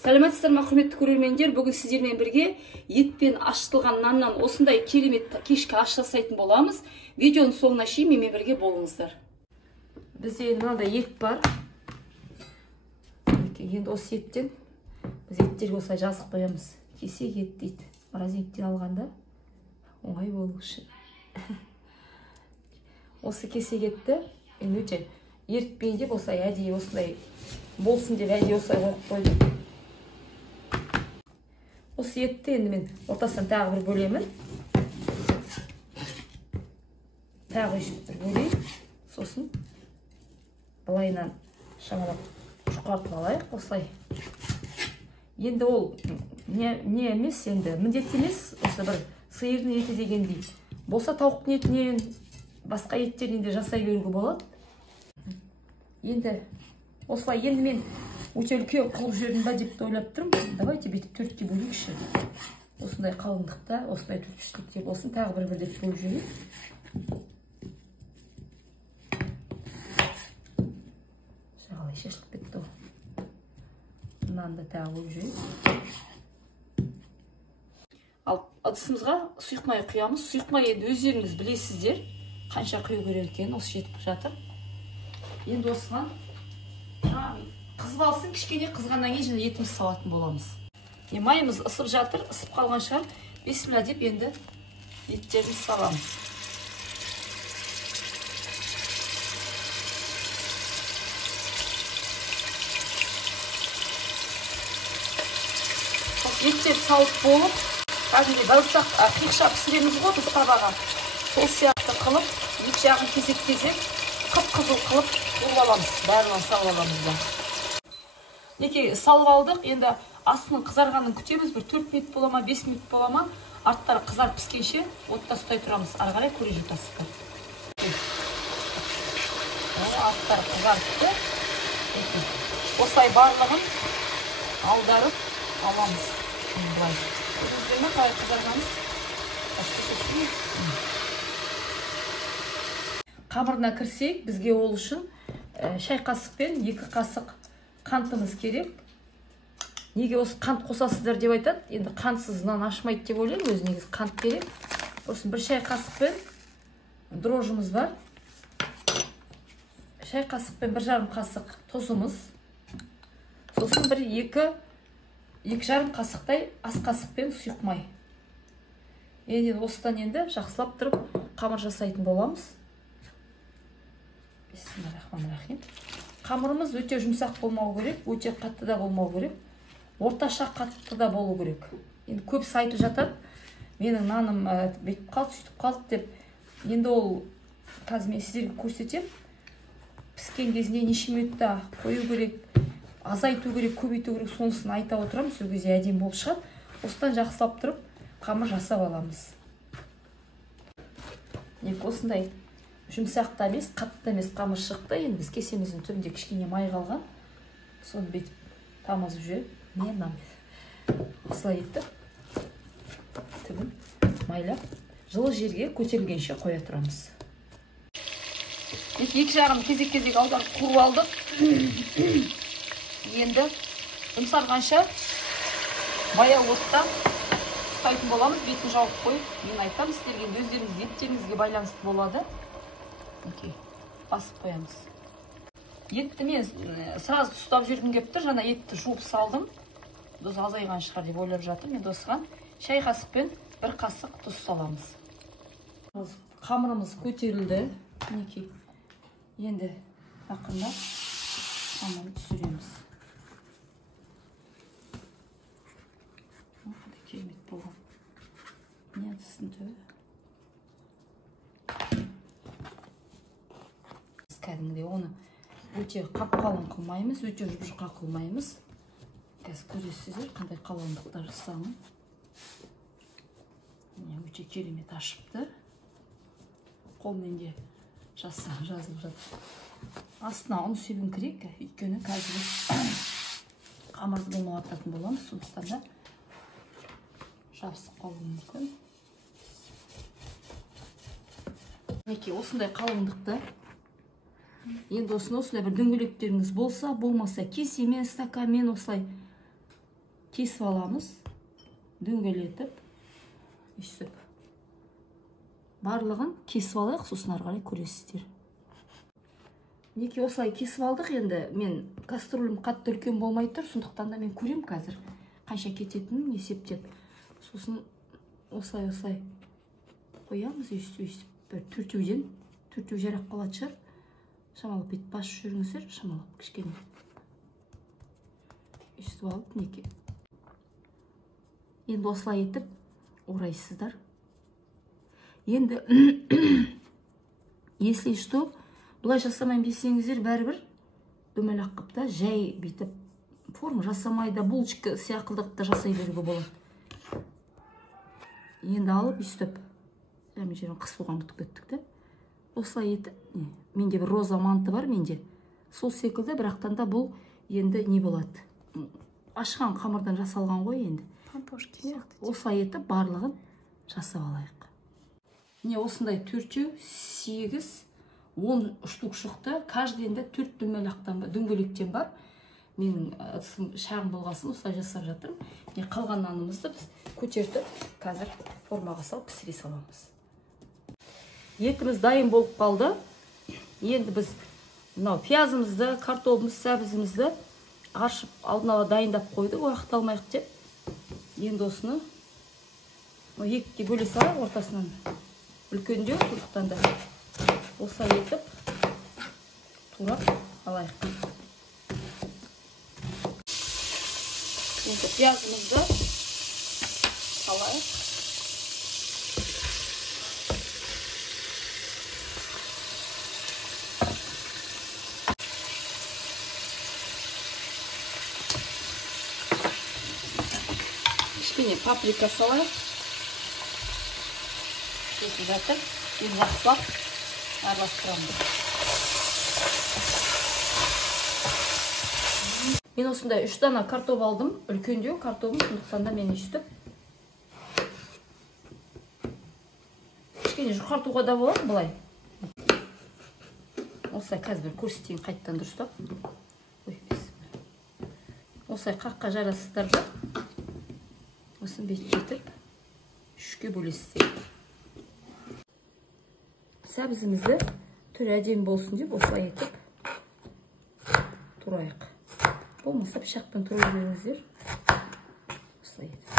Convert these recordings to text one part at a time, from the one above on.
Сәлеметсіздер ме, құрметті көрермендер? Бүгін сіздермен бірге етпен ашытылған наннан осындай керемет кешкі ас жасайтын боламыз. Видеоның соңына шейін менімен бірге болыңыздар. Бізде мынандай ет бар. Енді осы еттен біз еттерге осылай жазып қоямыз. Кесек ет дейді. Морозилктен алғанда оңай болу үшін. Осы кесек етті өте ертпейін деп осылай әдейі осылай болсын деп әдейі осылай қойып қойдым. Осы етті енді мен ортасынан тағы бір бөлемін. Тағы бір бөлейін. Сосын былайынан шамалап жұқартып алайық. Осылай. Енді ол не емес, енді міндетті емес. Осы бір сиырдың еті дегендей. Болса тауықтың етінен басқа еттерінен де жасай беруге болады. Енді осылай енді мен өте үлкен қылып жібердім ба деп ойлап тұрмын. Давайте бүйтіп төртке бөлейікші. Осындай қалыңдықта, осындай төрт-үштікте болсын, тағы бір деп бөліп жіберейік. Шағалай шешіліп кетті ғой. Нанды тағы бөліп жіберейік. Ал ыдысымызға сұйық май құямыз. Сұйық май енді өздеріңіз білесіздер, қанша құю керек екенін. Осы жетіп жатыр. Енді осыған қызып алсын, кішкене қызғаннан кейін және етіміз салатын боламыз. Майымыз ысып жатыр, ысып қалған шығар. Бисмилля деп енді еттерімізді саламыз. Еттер салып болып, кәдімгі бауырсақ қиықша пісіреміз ғой біз табаға. Сол сияқты қылып, екі жағын кезек-кезек қып-қызыл қылып қуырып аламыз. Бәрінен салып аламыз да. Неке салып алдық, енді астының қызарғанын күтеміз. Бір 4 минут бола ма, 5 минут бола ма, арттары қызарып піскенше отта ұстай тұрамыз. Ары қарай көре жатасыздар. Арттары қызарыпты. Осылай барлығын аударып аламыз. Көрдіңіздер ме, қалай қызарғанын? Қамырына кірсек, бізге ол үшін шай қасықпен 2 қасық қантымыз керек. Неге осы қант қосасыздар деп айтады. Енді қантсыз нан ашымайды деп ойлаймын, өз негізі қант керек. Сосын 1 шай қасықпен дрожжымыз бар. Шай қасықпен 1,5 қасық тұзымыз. Сосын 2,5 қасықтай ас қасықпен сұйық май. Енді осыдан енді жақсылап тұрып қамыр жасайтын боламыз. Бисмиллахиррахманиррахим. Қамырымыз өте жұмсақ болмау керек, өте қатты да болмау керек. Орташа қатты да болу керек. Енді көбісі айтып жатады, менің наным бүйтіп қалды, сөйтіп қалды деп. Енді ол қазір мен сіздерге көрсетем. Піскен кезінде неше минутта қою керек, азайту керек, көбейту керек, сонысын айта отырамын. Сол кезде әдемі болып шығады. Осыдан жақсылап тұрып қамыр жасап аламыз. Осындай жұмсақ емес, қатты емес қамыр шықты. Енді біз кесеміздің түбінде кішкене май қалған. Соны бүйтіп тамызып жүріп, осылай еттік. Түбін майлап, жылы жерге көтерілгенше қоя тұрамыз. Екі жағын кезек-кезек аударып қуырып алдық. Енді жұмсарғанша баяу отта ұстайтын боламыз. Бетін жауып қойып, мен айтам сіздерге, өздеріңіз еттеріңізге байланысты болады. Басып қоямыз. Етті мен сразу ұстап жүргім келіп тұр. Жаңа етті жуып салдым. Тұз азайған шығар деп ойлап жатырмын. Енді осыған шай қасықпен 1 қасық тұз саламыз. Қамырымыз көтерілді. Енді ақырындап қамырын түсіреміз. Керемет болған. Не тұсын түбі? Кәдімгідей оны өте қап-қалың қылмаймыз, өте жұқа қылмаймыз. Қазір көресіздер қандай қалыңдықтар жасағанын. Өте керемет ашыпты. Қолмен де жазылып жатыр. Астына ұн себіңкірек, өйткені қазір қамырды болмағататын боламыз, сондықтан да жабысып қалуы мүмкін. Осындай қалыңдықты Енді осындай бір дөңгелектеріңіз болса, болмаса кесемен, стаканмен осылай кесіп аламыз, дөңгелетіп, өйстіп. Барлығын кесіп алайық, сосын ары қарай көресіздер. Неке осылай кесіп алдық, енді мен кастрюлем қатты үлкен болмай тұр, сондықтан да мен көрем қазір қанша кететінін есептеп. Сосын осылай қоямыз, өйстіп. Бір төртеу жарақ қалады шығар. Шамалап бет басып жүріңіздер, шамалап кішкене. Өйстіп алып, неке. Енді осылай етіп орайсыздар. Енді если что, бұлай жасамайын десеңіздер, бәрібір дөмелек қып та жай бүйтіп форма жасамайда булочка сияқтылдық та жасай беруге болады. Енді алып өйстіп, мен жерін қысылған бұтып кеттік та. Осылай етіп, менде бір роза манты бар менде. Сол секілді, бірақтан да бұл енді не болады? Ашқан қамырдан жасалған ғой енді. Пампошки сияқты. Осылай етіп барлығын жасап алайық. Осындай 4, 8, 10 штук шықты. Каждыйында 4 дөңгелектен бар. Менің ыдысым шағын болғасын осылай жасап жатырмын. Қалған нанымызды біз көтертіп, қазір формаға салып пісіре саламыз. Етіміз дайын болып қалды. Енді біз пиязымызды, картопымыз, сәбізімізді аршып алдын ала дайындап қойдық, уақыт алмайық деп. Енді осыны екіге бөле салайық, ортасынан үлкендеу, сондықтан да осылай етіп турап алайық. Енді пиязымызды салайық. Кішкене паприка салайық. Кетіп жатыр. Енді жақсылап араластырамыз. Мен осындай 3 дана картоп алдым. Үлкендеу картопым, сондықтан да мен өйстіп. Кішкене жұқартуға да болады бұлай. Осылай қазір бір көрсетейін қайттан дұрыстап. Осылай қаққа жарасыздар да. Осын бет жетіп, 3-ке бөлесіздер. Сәбізімізді түрі әдемі болсын деп осылай етіп турайық. Болмаса пышақпен турай беріңіздер. Осылай етіп.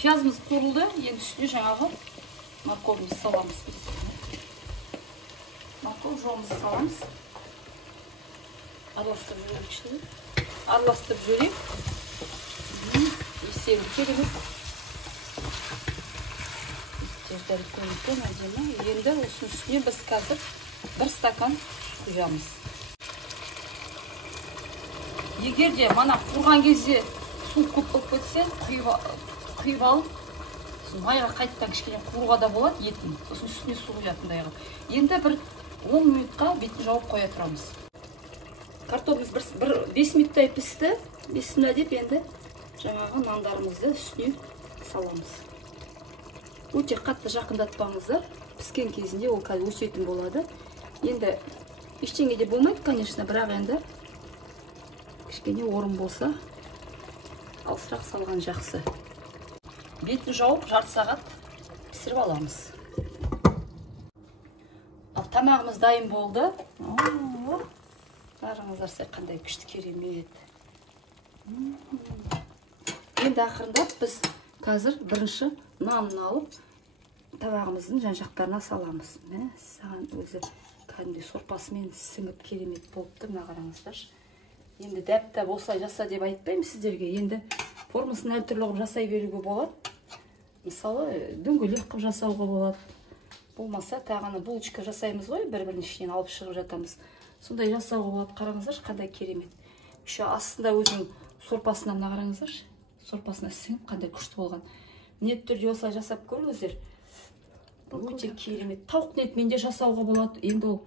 Пиязымыз қуырылды, енді үстіне жаңағы морковымызды саламыз. Морков жоғымызды саламыз. Араластырып жөрейік. Есебі керемет. Енді осының үстіне біз қазір 1 стакан құямыз. Егер де мана құрған кезде су көп болып кетсе, құйып алып, майға қайттан кішкене қуыруға да болады етін. Сосын үстіне су құятындай қылып. Енді бір 10 минутқа бетін жауып қоя тұрамыз. Картопымыз 5 минуттай пісті. Бесімді деп енді жаңағы нандарымызды үстіне саламыз. Өте қатты жақындатпаңыздар. Піскен кезінде ол қазір өсетін болады. Енді ештеңе де болмайды, конечно, бірақ енді кішкене орын болса, алысырақ салған жақсы. Бетін жауып, жарты сағат пісіріп аламыз. Ал тамағымыз дайын болды. Қараңыздар, қандай күшті керемет. Енді ақырындап біз қазір бірінші нанын алып, табағымыздың жан-жақтарына саламыз. Саған өзі кәдімгідей сорпасымен сіңіп керемет болыпты, мына қараңыздар. Енді дәп-дәп осылай жаса деп айтпаймын сіздерге. Енді формасын әртүрлі қылып жасай беруге болады. Мысалы, дөңгелек қылып жасауға болады. Болмаса, тағаны булочка жасаймыз ғой, бір-бірінің ішінен алып шығып жатамыз. Сондай жасауға болады. Қараңыздар, қандай керемет. Үші астында өзінің сорпасына мына қараңыздар. Сорпасына сіңіп қандай күшті болған. Ниет түрде осылай жасап көріңіздер. Өте керемет. Тауық ет менде жасауға болады. Енді ол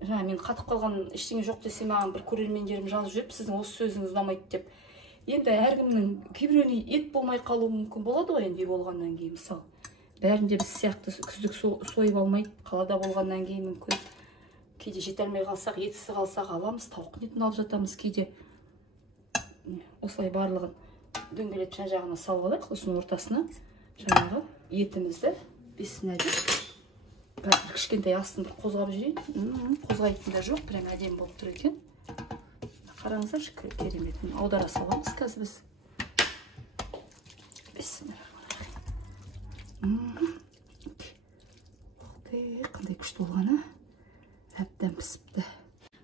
жаңа мен қатып қалған ештеңе жоқ десе, маған бір көрермендерім жазып жүріп, сіздің осы сөзіңіз ұнамайды деп. Енді әркімнің кейбіреуіне ет болмай қалуы мүмкін болады ғой, енді болғаннан кейін, мысалы. Бәрінде біз сияқты күздік сойып алмайды, қалада болғаннан кейін мүмкін. Кейде жете алмай қалсақ, етсіз қалсақ аламыз, тауық етін алып жатамыз, кейде осылай барлығын дөңгелеп жан жағына салып алайық. Сосын ортасына жаңағы етімізді бісміллә. Қазір кішкентай астын бір қозғап жүрейін. Қозғайтын да жоқ, прям әдемі болып тұр екен. Қараңыздаршы, керемет. Аудара саламыз қазір біз. Бісміллә. Қандай күшті болғаны. Әбден пісіпті.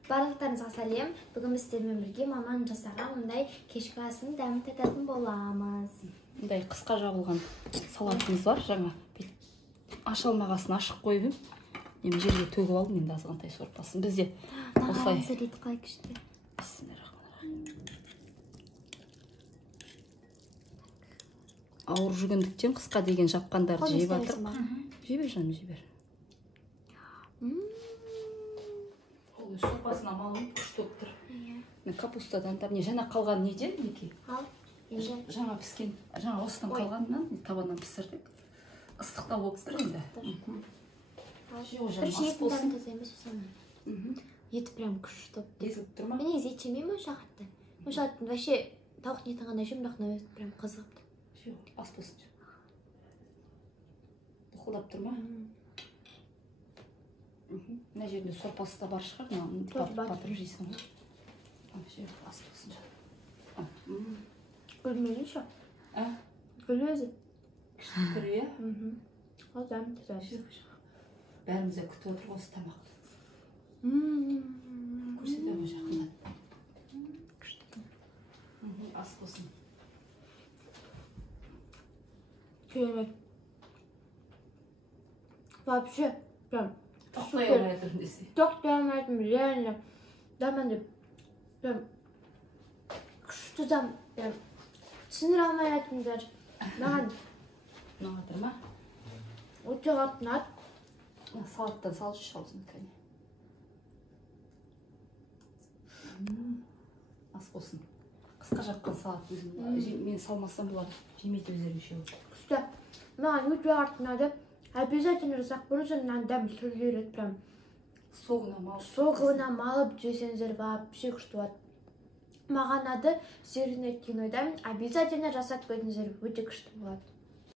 Барлықтарыңызға сәлем. Бүгін біз сіздермен бірге маманың жасаған мұндай кешкі асын дәмін тататын боламыз. Мұндай қысқа жабылған салатымыз бар. Жаңа ашылмағасын ашық қойып ем. Жерге төгіп алдым, енді азғантай сорпасын. Бізде осылай. Әзірлейді қалай күшті. Ауыр жүргендіктен қысқа деген жапқандарды жеп жатыр. Жебер жаным, жебер. Сорпасына малын күшті болып тұр. Капустадан не жаңа қалған неден неке? Жаңа піскен, жаңа осыдан қалғанынан табаннан пісірдік. Ыстықта болып тұр енді. Бір шетін дәм таза емес осыны. Еті прям күшті болып тұр. Езіліп тұр ма? Мен ез ет жемеймін өш ағатты. Өш ағаттың вообще тауық нетін ғана жем, бірақ нәует прям қызығыпты. Ас болсын. Бұқылдап тұр ма? Мына жерінде сорпасы да бар шығар, батырып жейсің ғой. Ас болсын жа. Гүлмелі ше? Гүлі өзі. Күрі, е? Ол дәм таза. Бәріміз де күтіп отыр осы тамақ. Көрсетемін жақында. Ас болсын. Керемет. Вообще, прям тоқтай алмай тұрмын десе. Тоқтай алмайтын, реально. Дәмінді прям күшті дәм. Түсіндіре алмай айтыңдар. Маған ұнап ма? өте қатты ұнады. Салаттан салшы шалсын кәне. Ас болсын. Қысқа жаққан салат өзім. Мен салмасам болады. Жемейді өздері үшеуі. Күшті. Маған өте қатты ұнады. Обязательно жасақ бұрын дәм сөйлереді прям. Соғына малып жесеңіздер вообще күшті болады. Маған ады сирін еткен ойдам. Обязательно жасап көріңіздер, өте күшті болады.